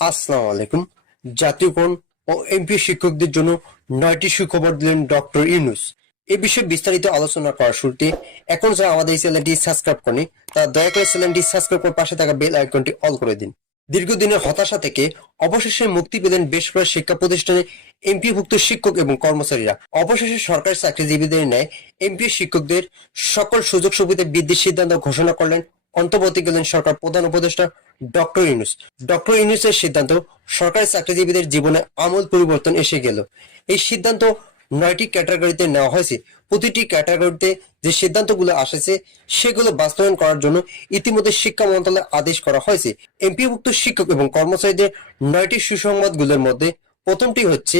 আসসালামু আলাইকুম। জাতীয়করণ ও এমপি শিক্ষকদের জন্য নয়টি সুখবর দিলেন ডক্টর ইউনুস। এ বিষয়ে বিস্তারিত আলোচনা করার শুরুতে এখন যারা আমাদের এই চ্যানেলটি সাবস্ক্রাইব করেনি তারা দয়া করে চ্যানেলটি সাবস্ক্রাইব করে পাশে থাকা বেল আইকনটি অল করে দিন। দীর্ঘদিনের হতাশা থেকে অবশেষে মুক্তি পেলেন বেশ কয়েক শিক্ষা প্রতিষ্ঠানে এমপিভুক্ত শিক্ষক এবং কর্মচারীরা। অবশেষে সরকারি চাকরিজীবীদের ন্যায় এমপি শিক্ষকদের সকল সুযোগ সুবিধা বৃদ্ধির সিদ্ধান্ত ঘোষণা করলেন অন্তর্বর্তী অন্তর্বর্তীকালীন সরকার প্রধান উপদেষ্টা ডক্টর ইউনুস। ডক্টর ইউনুসের সিদ্ধান্ত সরকারি চাকরিজীবীদের জীবনে আমূল পরিবর্তন এসে গেল। এই সিদ্ধান্ত নয়টি ক্যাটাগরিতে নেওয়া হয়েছে। প্রতিটি ক্যাটাগরিতে যে সিদ্ধান্তগুলো আসেছে, সেগুলো বাস্তবায়ন করার জন্য ইতিমধ্যে শিক্ষা মন্ত্রণালয়ে আদেশ করা হয়েছে। এমপিভুক্ত শিক্ষক এবং কর্মচারীদের নয়টি সুসংবাদগুলোর মধ্যে প্রথমটি হচ্ছে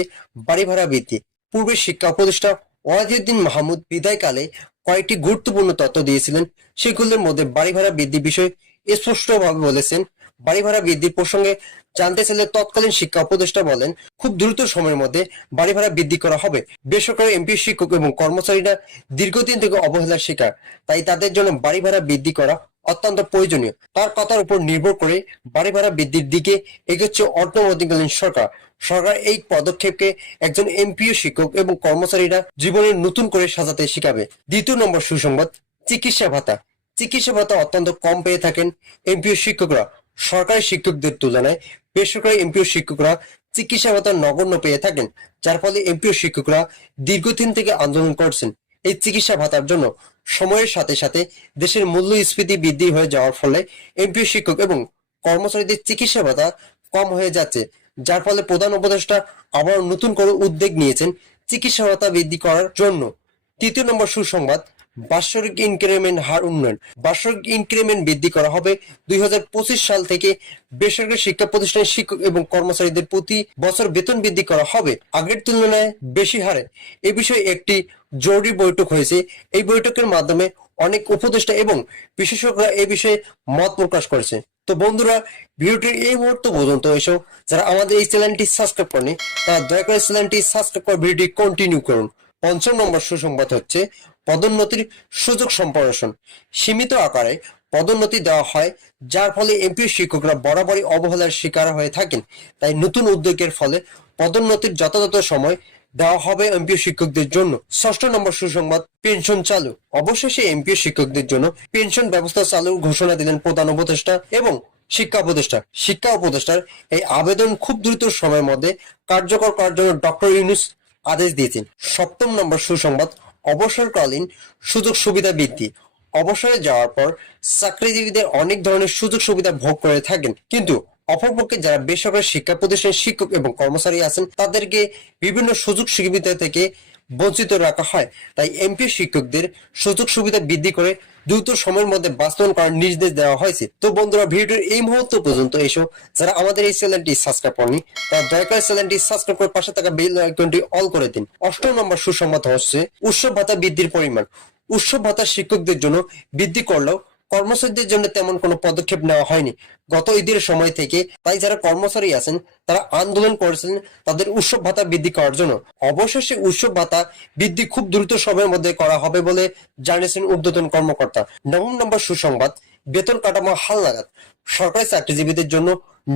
বাড়ি ভাড়া বৃদ্ধি। পূর্বে শিক্ষা উপদেষ্টা ওয়াহিউদ্দিন মাহমুদ বিদায়কালে কয়েকটি গুরুত্বপূর্ণ তথ্য দিয়েছিলেন। সেগুলোর মধ্যে বাড়ি ভাড়া বৃদ্ধি বিষয়ে স্পষ্টভাবে বলেছেন। বাড়ি ভাড়া বৃদ্ধির প্রসঙ্গে জানতে চাইলে তৎকালীন শিক্ষা উপদেষ্টা বলেন, খুব দ্রুত সময়ের মধ্যে বাড়ি ভাড়া বৃদ্ধি করা হবে। বেসরকারি এমপি শিক্ষক এবং কর্মচারীরা দীর্ঘদিন থেকে অবহেলার শিকার, তাই তাদের জন্য বাড়ি ভাড়া বৃদ্ধি করা অত্যন্ত প্রয়োজনীয়। তার কথার উপর নির্ভর করে বাড়ি ভাড়া বৃদ্ধির দিকে এগোচ্ছে অর্থমন্ত্রীকালীন সরকার। সরকার এই পদক্ষেপকে একজন এমপিও শিক্ষক এবং কর্মচারীরা জীবনের নতুন করে সাজাতে শিখাবে। দ্বিতীয় নম্বর সুসংবাদ, চিকিৎসা ভাতা। চিকিৎসা ভাতা অত্যন্ত কম পেয়ে থাকেন এমপিও শিক্ষকরা। সরকারি শিক্ষকদের তুলনায় বেসরকারি এমপিও শিক্ষকরা চিকিৎসা ভাতা নগণ্য পেয়ে থাকেন, যার ফলে এমপিও শিক্ষকরা দীর্ঘদিন থেকে আন্দোলন করছেন। এই চিকিৎসা ভাতার জন্য সময়ের সাথে সাথে দেশের মূল্যস্ফীতি বৃদ্ধি হয়ে যাওয়ার ফলে এমপিও শিক্ষক এবং কর্মচারীদের চিকিৎসা ভাতা কম হয়ে যাচ্ছে, যার ফলে প্রধান উপদেষ্টা আবার নতুন করে উদ্যোগ নিয়েছেন চিকিৎসা ভাতা বৃদ্ধি করার জন্য। তৃতীয় নম্বর সুসংবাদ বার্ষিক ইনক্রিমেন্ট হার উন্নয়ন। বার্ষিক ইনক্রিমেন্ট বৃদ্ধি করা হবে দুই হাজার পঁচিশ সাল থেকে বেসরকারি শিক্ষা প্রতিষ্ঠানের শিক্ষক এবং কর্মচারীদের প্রতি বছর বেতন বৃদ্ধি করা হবে। আগের তুলনায় বেশি হারে। এ বিষয়ে একটি জরুরি বৈঠক হয়েছে। এই বৈঠকের মাধ্যমে অনেক উপদেষ্টা এবং বিশেষজ্ঞরা এ বিষয়ে মত প্রকাশ করেছে। তো বন্ধুরা ভিডিওটির এই মুহূর্ত পর্যন্ত এসেও যারা আমাদের এই চ্যানেলটি সাবস্ক্রাইব করেনি তারা দয়া করে চ্যানেলটি সাবস্ক্রাইব করে ভিডিওটি কন্টিনিউ করুন। পঞ্চম নম্বর সুসংবাদ হচ্ছে পদোন্নতির সুযোগ সম্প্রসারণ। সীমিত আকারে পদোন্নতি দেওয়া হয়, যার ফলে এমপি শিক্ষকরা বরাবরই অবহেলার শিকার হয়ে থাকেন। তাই নতুন উদ্যোগের ফলে পদোন্নতির যথাযথ সময় দেওয়া হবে এমপি শিক্ষকদের জন্য। ষষ্ঠ নম্বর সুসংবাদ, পেনশন চালু। অবশেষে এমপি শিক্ষকদের জন্য পেনশন ব্যবস্থা চালু ঘোষণা দিলেন প্রধান উপদেষ্টা এবং শিক্ষা উপদেষ্টা। শিক্ষা উপদেষ্টার এই আবেদন খুব দ্রুত সময়ের মধ্যে কার্যকর করার জন্য ডক্টর ইউনুস আদেশ দিয়েছেন। সপ্তম নম্বর সুসংবাদ, অবসরকালীন সুযোগ সুবিধা বৃদ্ধি। অবসরে যাওয়ার পর চাকরিজীবীদের অনেক ধরনের সুযোগ সুবিধা ভোগ করে থাকেন। কিন্তু অপরপক্ষে যারা বেসরকারি শিক্ষা প্রতিষ্ঠানের শিক্ষক এবং কর্মচারী আছেন, তাদেরকে বিভিন্ন সুযোগ সুবিধা থেকে বঞ্চিত রাখা হয়। তাই এমপি শিক্ষকদের সুযোগ সুবিধা বৃদ্ধি করে দ্রুত সময়ের মধ্যে বাস্তবায়ন করার নির্দেশ দেওয়া হয়েছে। তো বন্ধুরা ভিডিওর এই মুহূর্ত পর্যন্ত এসো। যারা আমাদের এই চ্যানেলটি সাবস্ক্রাইব করেনি তারা দয়া করে চ্যানেলটি সাবস্ক্রাইব করে পাশে থাকা বেল আইকনটি অল করে দিন। অষ্টম নম্বর সুসংবাদ হচ্ছে, উৎসব ভাতা বৃদ্ধির পরিমাণ। উৎসব ভাতা শিক্ষকদের জন্য বৃদ্ধি করলেও কর্মচারীদের জন্য তেমন কোনো পদক্ষেপ নেওয়া হয়নি। গত ঈদের সময় থেকে তাই যারা কর্মচারী আছেন, তারা আন্দোলন করেছিলেন, তাদের উৎসব ভাতা বৃদ্ধি করার জন্য। অবশেষে উৎসব ভাতা বৃদ্ধি খুব দ্রুত সময়ের মধ্যে করা হবে বলে জানিয়েছেন ঊর্ধ্বতন কর্মকর্তা। নবম নম্বর সুসংবাদ, বেতন কাঠামো হাল নাগাদ সরকারি চাকরিজীবীদের জন্য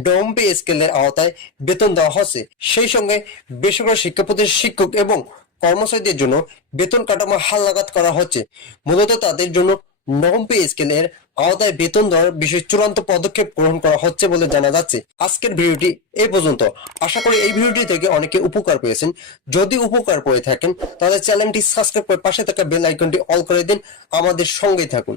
ডম পে স্কেলের আওতায় বেতন দেওয়া হচ্ছে। সেই সঙ্গে বেসরকারি শিক্ষা প্রতিষ্ঠানের শিক্ষক এবং কর্মচারীদের জন্য বেতন কাঠামো হাল নাগাদ করা হচ্ছে। মূলত তাদের জন্য নবম পে স্কেলের আওতায় বেতন দেওয়ার বিষয়ে চূড়ান্ত পদক্ষেপ গ্রহণ করা হচ্ছে বলে জানা যাচ্ছে। আজকের ভিডিওটি এই পর্যন্ত। আশা করি এই ভিডিওটি থেকে অনেকে উপকার পেয়েছেন। যদি উপকার পেয়ে থাকেন, তাহলে চ্যানেলটি সাবস্ক্রাইব করে পাশে থাকা বেল আইকনটি অল করে দিন। আমাদের সঙ্গেই থাকুন।